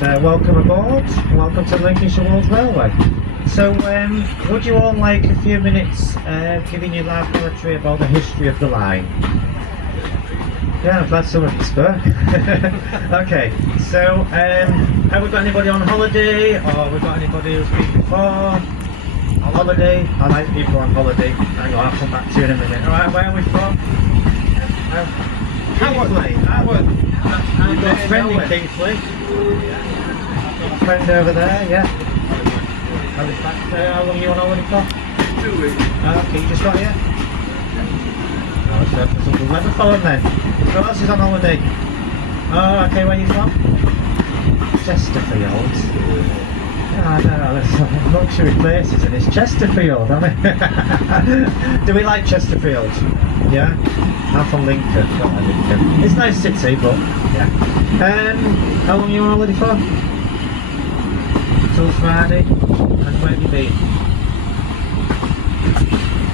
welcome aboard. Welcome to Lincolnshire Wolds Railway. So, would you all like a few minutes giving you live poetry about the history of the line? Yeah, I'm glad someone can spur. Okay, so have we got anybody on holiday, or we've got anybody who's been before? On holiday? I like people on holiday. Hang on, I'll come back to you in a minute. Alright, where are we from? Kingsley. I've got a friend in Kingsley. Got a friend over there, yeah. How long are you on holiday for? 2 weeks. Okay, you just got here? Oh, so there's some good weather for him then. Who else is on holiday? Oh, okay, where are you from? Chesterfield. I don't know, there's some luxury places and it's Chesterfield, I mean. Do we like Chesterfield? Yeah? I'm from Lincoln, don't like Lincoln. It's a nice city, but yeah. How long are you on holiday for? Till Friday. And where have you been?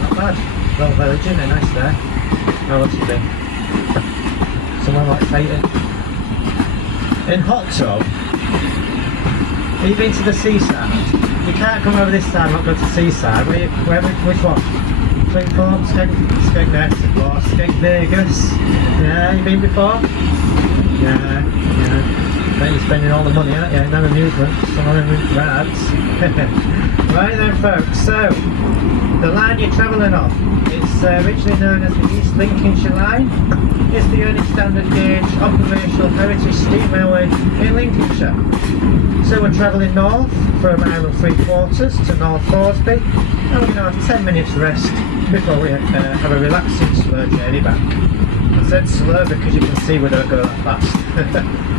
Not bad. Well, village, isn't it? Nice there. Where else have you been? Somewhere like Phaeton. In Hot Tub? Have you been to the seaside? You can't come over this side and not go to the seaside. Which one? Springport, Skegness, of course, Skeg Vegas. Yeah, you been before? Yeah. Then you're spending all the money, aren't you? No amusements, some rads. Right then, folks, so the line you're travelling on, it's originally known as the East Lincolnshire Line. It's the only standard gauge operational heritage steam railway in Lincolnshire. So we're travelling north for a mile and 3/4 to North Thoresby, and we're going to have 10 minutes rest before we have a relaxing slow journey back. I said slow because you can see we don't go that fast.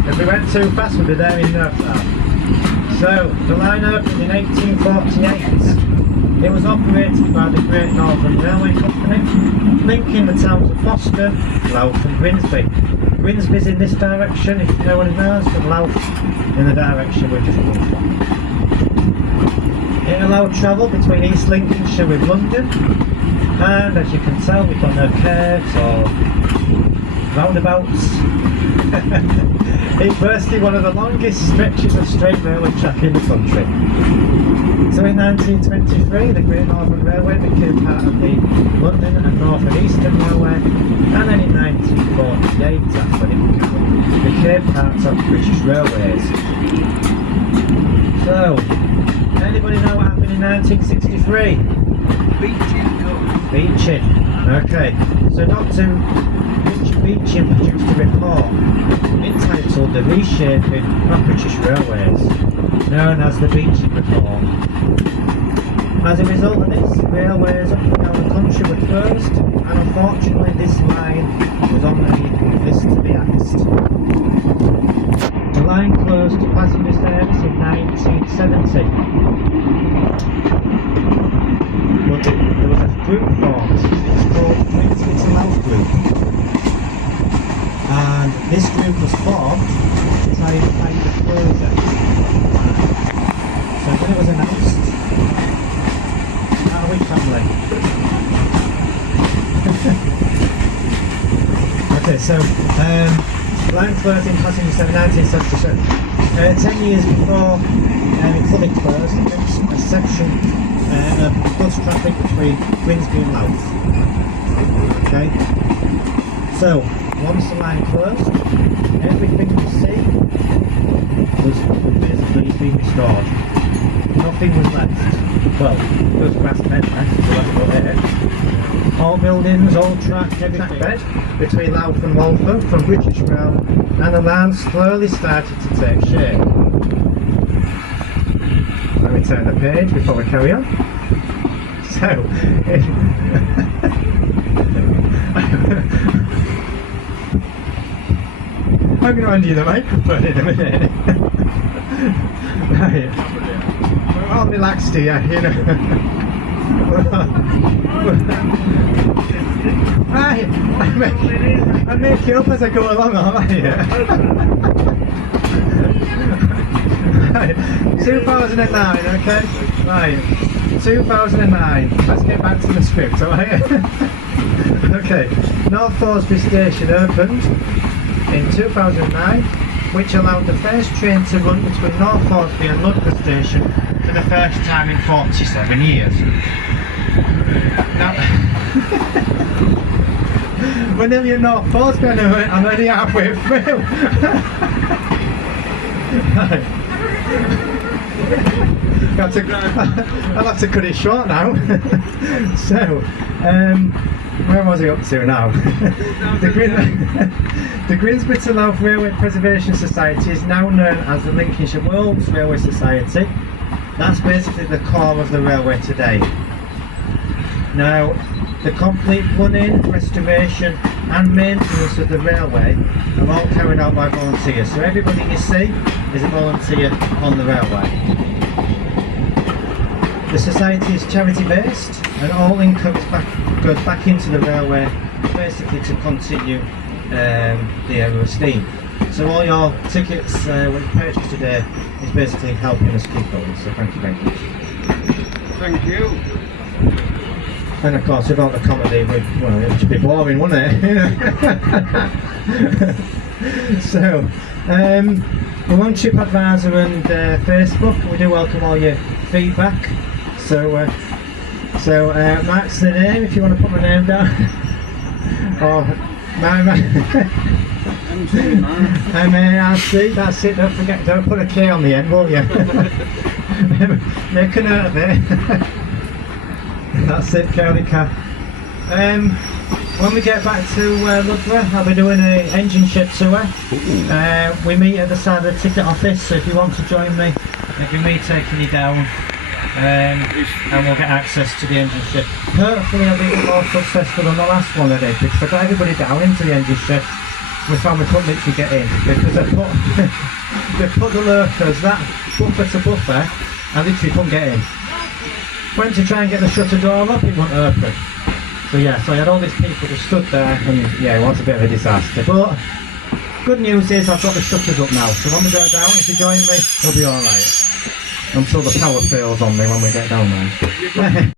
If we went too fast we'd be there in no time. So the line opened in 1848. It was operated by the Great Northern Railway Company, linking the towns of Boston, Louth and Grimsby. Grimsby's in this direction, if no one knows, and Louth in the direction we've just come from. It allowed travel between East Lincolnshire with London, and as you can tell we've got no curves or roundabouts. It boasted one of the longest stretches of straight railway track in the country. So in 1923 the Great Northern Railway became part of the London and North and Eastern Railway, and then in 1948 that's when it became part of British Railways. So, anybody know what happened in 1963? Beeching. Okay, so Dr. Richard Beeching produced a report entitled The Reshaping of British Railways, known as the Beeching Report. As a result of this, railways up and down the country were closed, and unfortunately this line was on the list to be axed. The line closed to passenger service in 1970. But there was a group formed, it's called Grimsby to Louth Group. And this group was formed to try and find the closure. So when it was announced, how are we travelling? Okay, so line closed in passenger service 1977. 10 years before it fully closed, it was a section of bus traffic between Grimsby and Louth. Okay, so once the line closed, everything you see was basically been restored. Nothing was left. Well, there was grass bed left, so that's about it. All buildings, all track, everything bed between Louth and Waltham from British Rail, and the land slowly started to take shape. Let me turn the page before we carry on. So, I'm going to hand you the microphone in a minute. Right. We're all relaxed here, you know. Right. I make it up as I go along, aren't I? Right. 2009, okay? Right. 2009. Let's get back to the script, alright? Okay. North Thoresby Station opened in 2009 which allowed the first train to run between North Thorsby and Ludgate Station for the first time in 47 years. Now, we're nearly at North Thorsby, I'm only halfway through. I'll have to cut it short now. So, where was I up to now? The Grimsby to Louth Railway Preservation Society is now known as the Lincolnshire Wolds Railway Society. That's basically the core of the railway today. Now, the complete running, restoration and maintenance of the railway are all carried out by volunteers. So everybody you see is a volunteer on the railway. The society is charity based and all income goes back into the railway basically to continue the area of steam. So all your tickets when you purchase today is basically helping us keep going, so thank you very much. Thank you. And of course without the comedy, it would be boring, wouldn't it? So, we're on TripAdvisor and Facebook. We do welcome all your feedback. So Mark's the name, if you want to put my name down. Or M-A-R-C, that's it, don't put a K on the end, will you? Make a note of it. That's it, Curly Cat. When we get back to Ludgate, I'll be doing an engine shed tour. We meet at the side of the ticket office, so if you want to join me, it'll be me taking you down. And we'll get access to the engine shed. Hopefully I'll be a bit more successful than the last one I did, because I got everybody down into the engine shed. We found we couldn't literally get in because they put the locos that buffer to buffer and literally couldn't get in. Went to try and get the shutter door up, it wouldn't open. So yeah, so I had all these people just stood there and yeah, it was a bit of a disaster. But good news is I've got the shutters up now, so when we go down, if you join me, it'll be alright. Until the power fails on me when we get down there.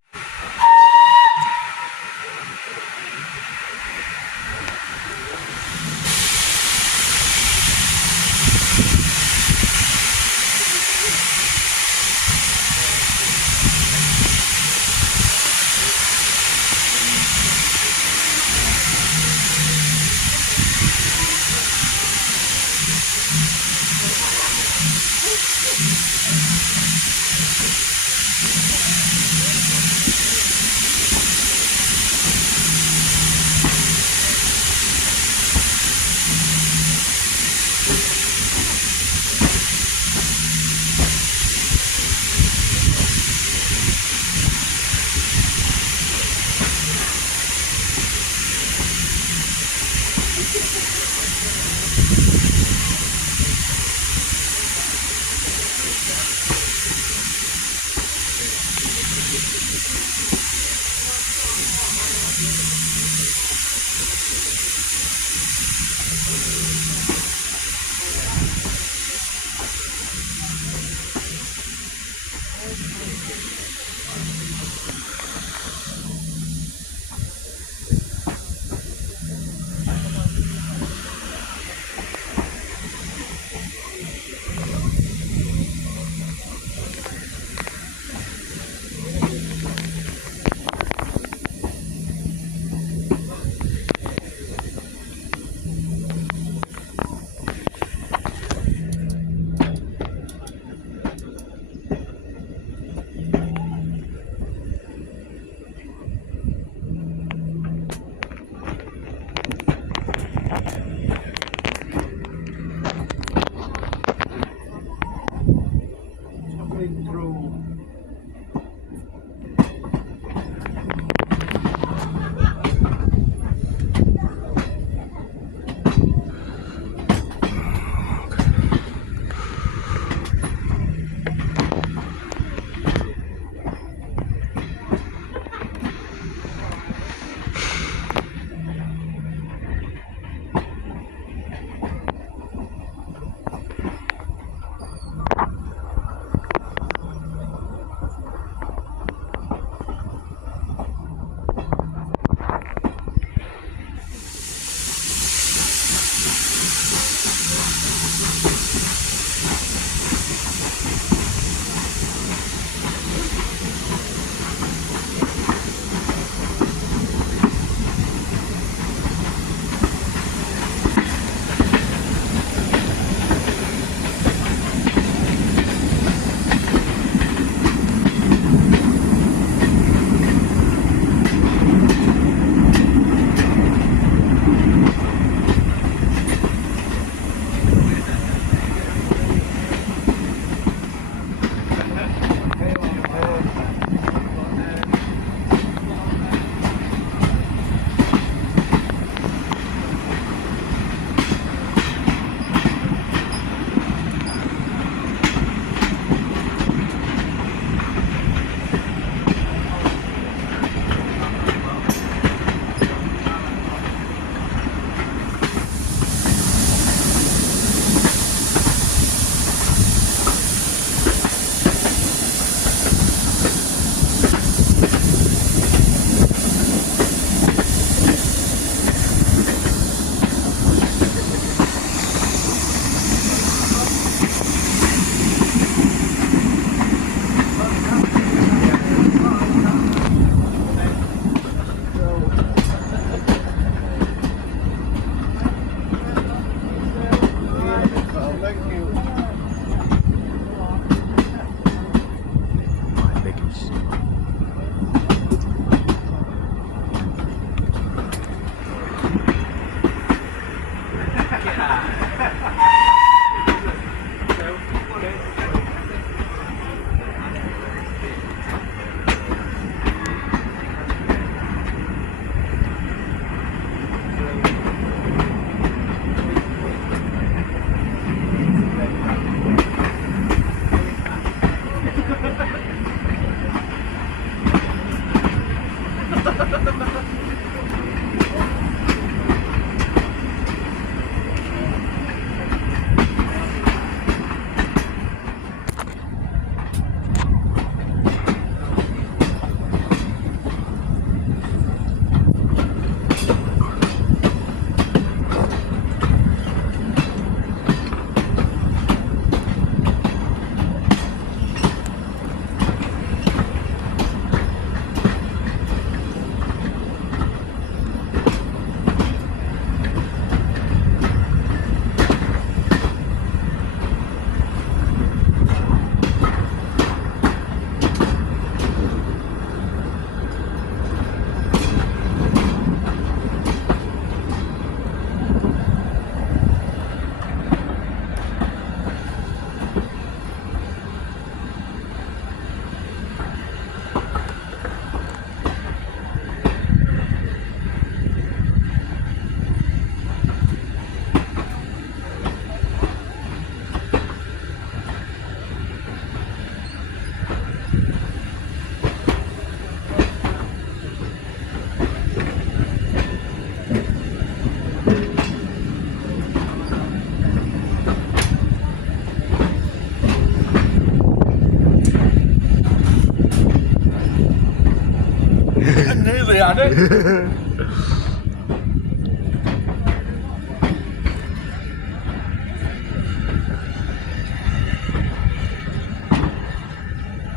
had it.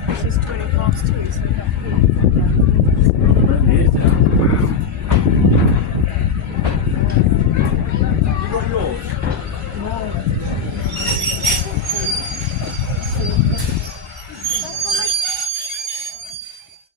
This is 20 past 2, so